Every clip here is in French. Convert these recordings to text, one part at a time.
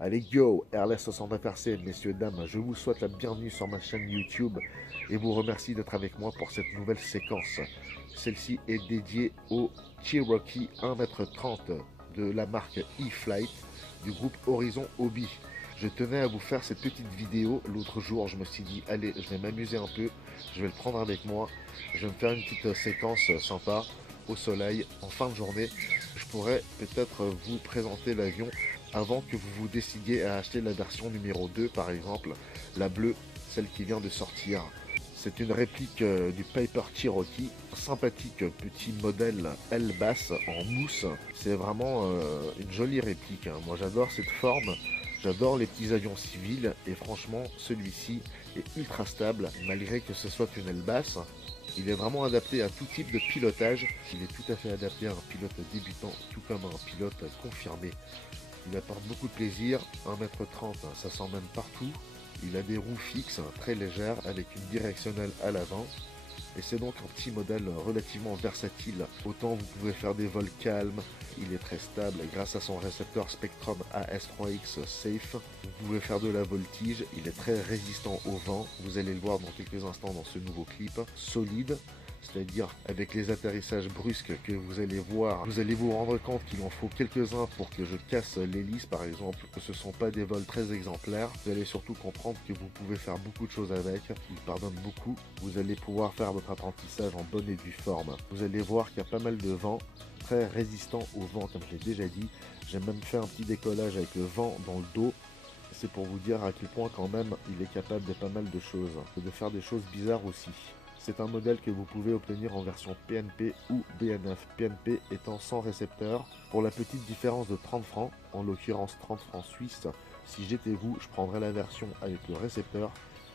Allez, go, RLS60RC, messieurs, dames, je vous souhaite la bienvenue sur ma chaîne YouTube et vous remercie d'être avec moi pour cette nouvelle séquence. Celle-ci est dédiée au Cherokee 1,30 m de la marque E-Flight du groupe Horizon Hobby. Je tenais à vous faire cette petite vidéo. L'autre jour, je me suis dit, allez, je vais m'amuser un peu, je vais le prendre avec moi, je vais me faire une petite séquence sympa au soleil en fin de journée. Je pourrais peut-être vous présenter l'avion avant que vous vous décidiez à acheter la version numéro 2, par exemple, la bleue, celle qui vient de sortir. C'est une réplique du Piper Cherokee, sympathique petit modèle aile basse en mousse. C'est vraiment une jolie réplique, hein. Moi j'adore cette forme, j'adore les petits avions civils et franchement celui-ci est ultra stable malgré que ce soit une aile basse. Il est vraiment adapté à tout type de pilotage. Il est tout à fait adapté à un pilote débutant, tout comme à un pilote confirmé. Il apporte beaucoup de plaisir, 1,30 m, ça s'emmène partout. Il a des roues fixes, très légères, avec une directionnelle à l'avant. Et c'est donc un petit modèle relativement versatile. Autant vous pouvez faire des vols calmes, il est très stable grâce à son récepteur Spectrum AS3X Safe. Vous pouvez faire de la voltige, il est très résistant au vent. Vous allez le voir dans quelques instants dans ce nouveau clip. Solide, c'est-à-dire avec les atterrissages brusques que vous allez voir, vous allez vous rendre compte qu'il en faut quelques-uns pour que je casse l'hélice par exemple, que ce ne sont pas des vols très exemplaires. Vous allez surtout comprendre que vous pouvez faire beaucoup de choses avec, il pardonne beaucoup, vous allez pouvoir faire votre apprentissage en bonne et due forme. Vous allez voir qu'il y a pas mal de vent, très résistant au vent comme je l'ai déjà dit. J'ai même fait un petit décollage avec le vent dans le dos. C'est pour vous dire à quel point quand même il est capable de pas mal de choses, et de faire des choses bizarres aussi. C'est un modèle que vous pouvez obtenir en version PNP ou BNF, PNP étant sans récepteur, pour la petite différence de 30 francs, en l'occurrence 30 francs suisses. Si j'étais vous, je prendrais la version avec le récepteur,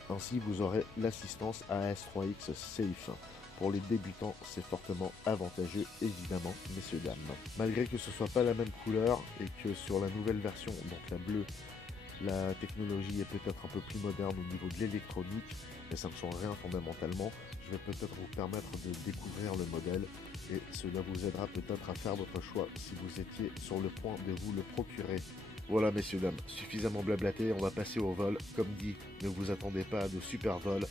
ainsi vous aurez l'assistance AS3X Safe. Pour les débutants, c'est fortement avantageux, évidemment, messieurs, dames. Malgré que ce soit pas la même couleur et que sur la nouvelle version, donc la bleue, la technologie est peut-être un peu plus moderne au niveau de l'électronique, mais ça ne change rien fondamentalement. Je vais peut-être vous permettre de découvrir le modèle et cela vous aidera peut-être à faire votre choix si vous étiez sur le point de vous le procurer. Voilà messieurs, dames, suffisamment blablaté, on va passer au vol. Comme dit, ne vous attendez pas à de super vols.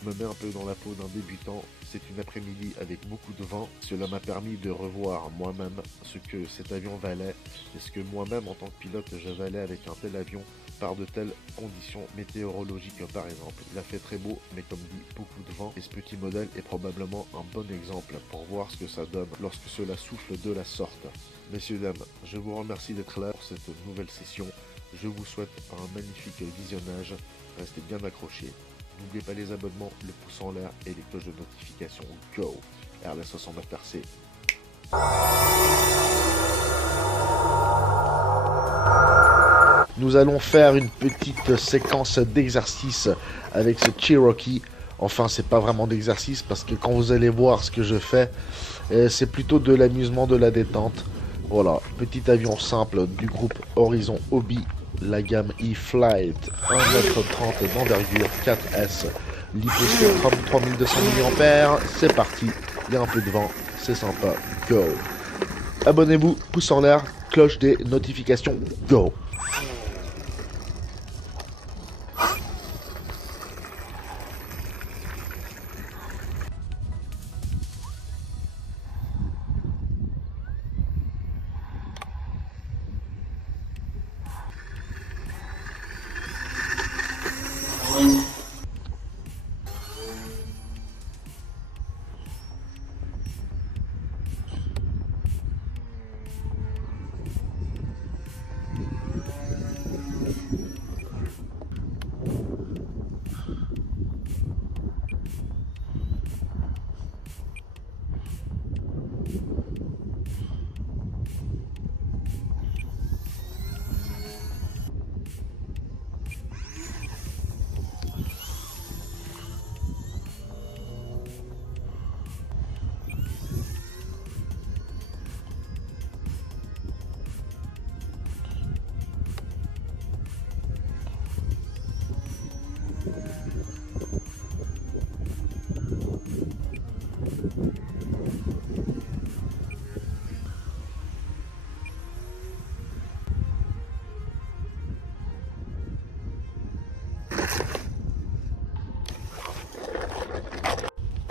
Je me mets un peu dans la peau d'un débutant, c'est une après-midi avec beaucoup de vent. Cela m'a permis de revoir moi-même ce que cet avion valait et ce que moi-même en tant que pilote je valais avec un tel avion par de telles conditions météorologiques par exemple. Il a fait très beau mais comme dit beaucoup de vent et ce petit modèle est probablement un bon exemple pour voir ce que ça donne lorsque cela souffle de la sorte. Messieurs, dames, je vous remercie d'être là pour cette nouvelle session. Je vous souhaite un magnifique visionnage. Restez bien accrochés. N'oubliez pas les abonnements, le pouce en l'air et les cloches de notification. Go! RLS60RC. Nous allons faire une petite séquence d'exercice avec ce Cherokee. Enfin, c'est pas vraiment d'exercice parce que quand vous allez voir ce que je fais, c'est plutôt de l'amusement, de la détente. Voilà, petit avion simple du groupe Horizon Hobby, la gamme E-Flight, 1,30 m d'envergure, 4S, LiPo 3200 mAh, c'est parti, il y a un peu de vent, c'est sympa, go. Abonnez-vous, pouce en l'air, cloche des notifications, go.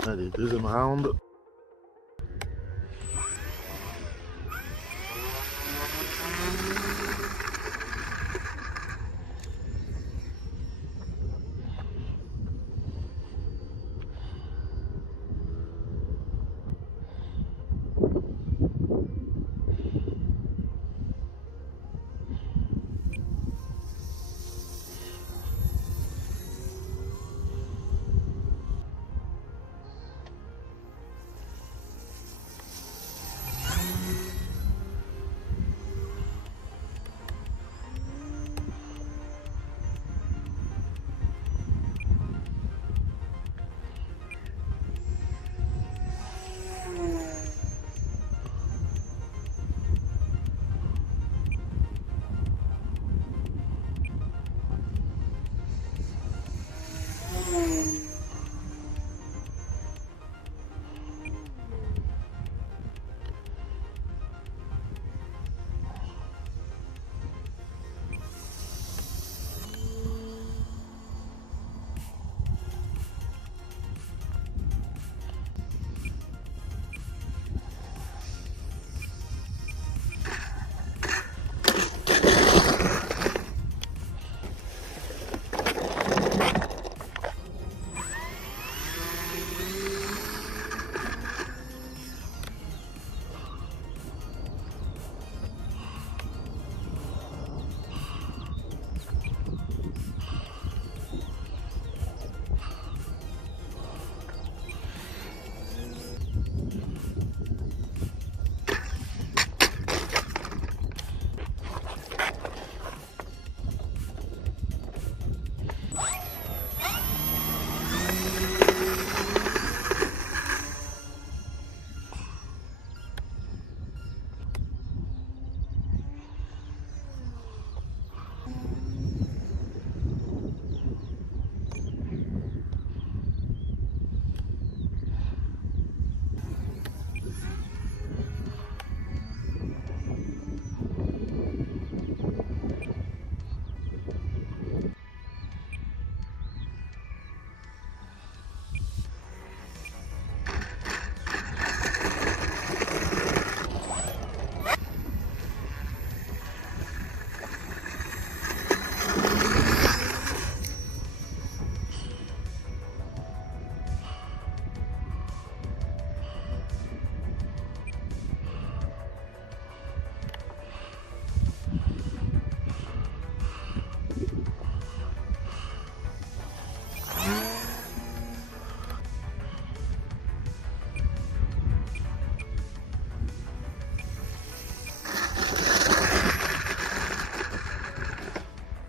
Allez, deuxième round.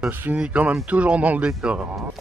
Je finis quand même toujours dans le décor, hein.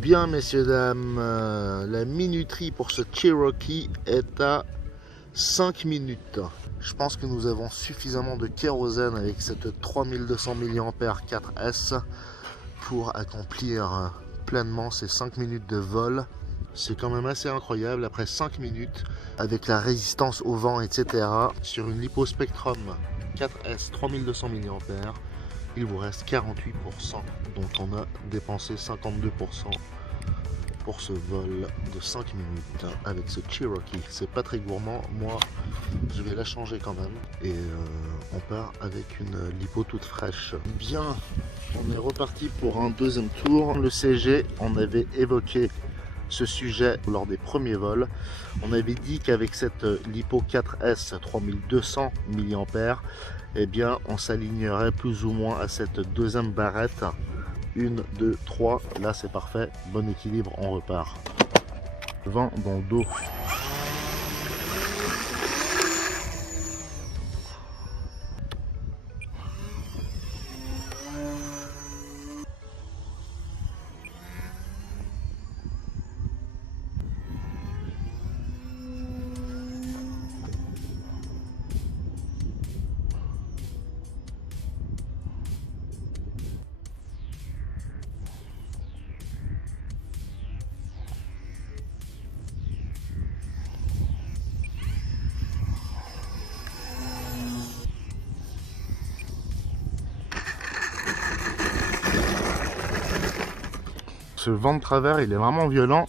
Bien, messieurs, dames, la minuterie pour ce Cherokee est à 5 minutes. Je pense que nous avons suffisamment de kérosène avec cette 3200 mAh 4S pour accomplir pleinement ces 5 minutes de vol. C'est quand même assez incroyable, après 5 minutes, avec la résistance au vent, etc. Sur une lipospectrum 4S 3200 mAh, il vous reste 48%. Donc on a dépensé 52% pour ce vol de 5 minutes avec ce Cherokee. C'est pas très gourmand, moi je vais la changer quand même. Et on part avec une lipo toute fraîche. Bien, on est reparti pour un deuxième tour. Le CG, on avait évoqué ce sujet lors des premiers vols. On avait dit qu'avec cette lipo 4S 3200 mAh, eh bien on s'alignerait plus ou moins à cette deuxième barrette. 1, 2, 3, là c'est parfait, bon équilibre, on repart. Vent dans le dos. Ce vent de travers, il est vraiment violent.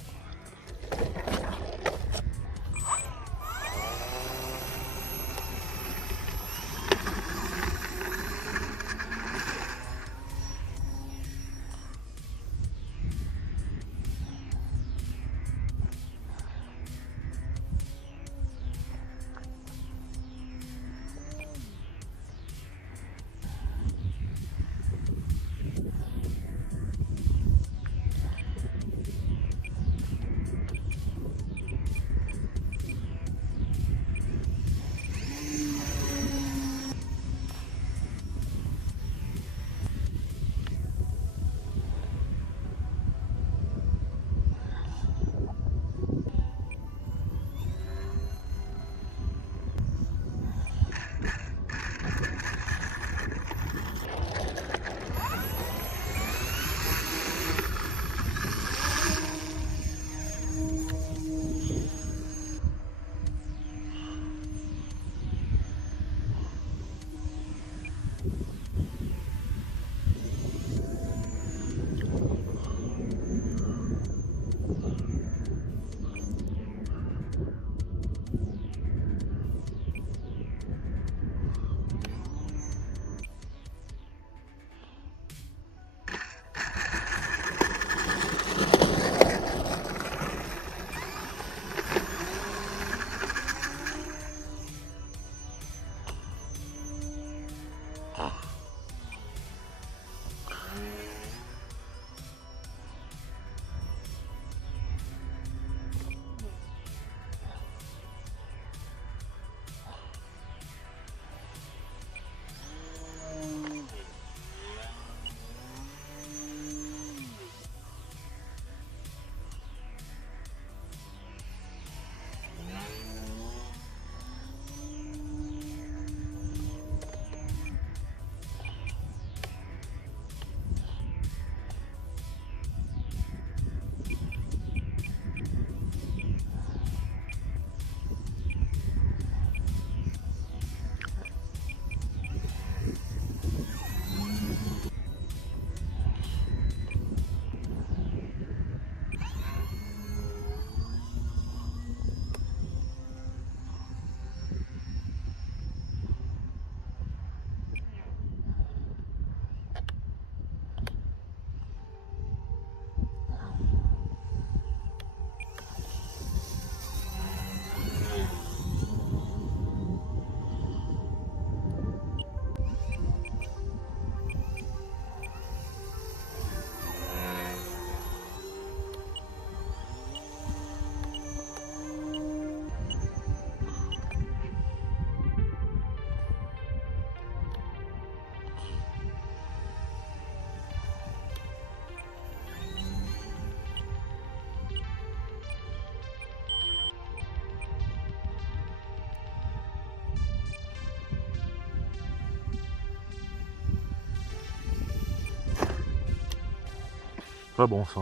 Pas bon ça.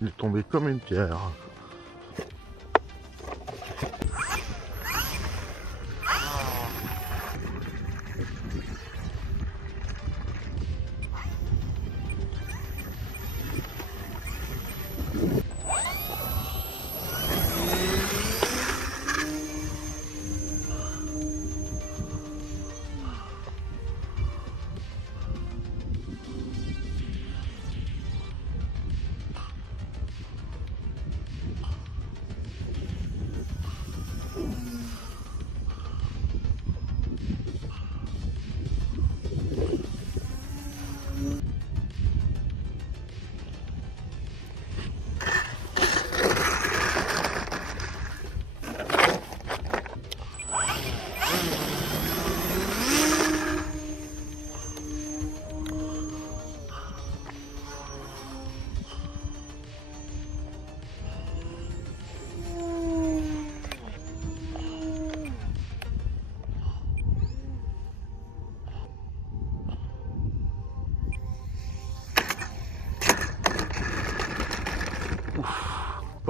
Il est tombé comme une pierre.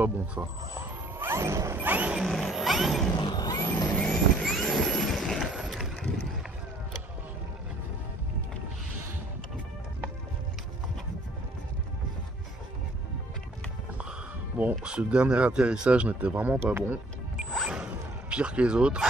pas bon ça. Bon, ce dernier atterrissage n'était vraiment pas bon. Pire que les autres.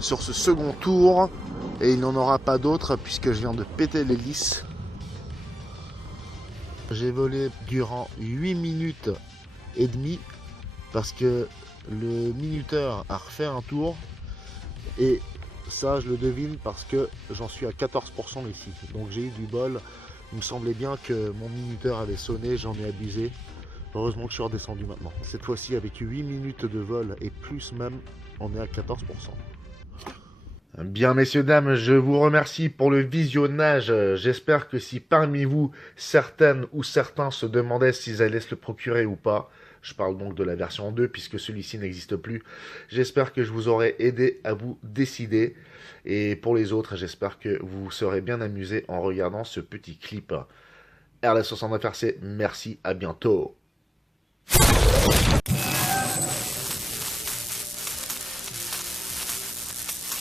Sur ce second tour, et il n'en aura pas d'autre puisque je viens de péter l'hélice. J'ai volé durant 8 minutes et demie parce que le minuteur a refait un tour et ça je le devine parce que j'en suis à 14% ici. Donc j'ai eu du bol, il me semblait bien que mon minuteur avait sonné, j'en ai abusé. Heureusement que je suis redescendu maintenant. Cette fois-ci avec 8 minutes de vol et plus même, on est à 14%. Bien, messieurs, dames, je vous remercie pour le visionnage. J'espère que si parmi vous, certaines ou certains se demandaient s'ils allaient se le procurer ou pas, je parle donc de la version 2 puisque celui-ci n'existe plus, j'espère que je vous aurai aidé à vous décider. Et pour les autres, j'espère que vous vous serez bien amusés en regardant ce petit clip. RLS69RC, merci, à bientôt.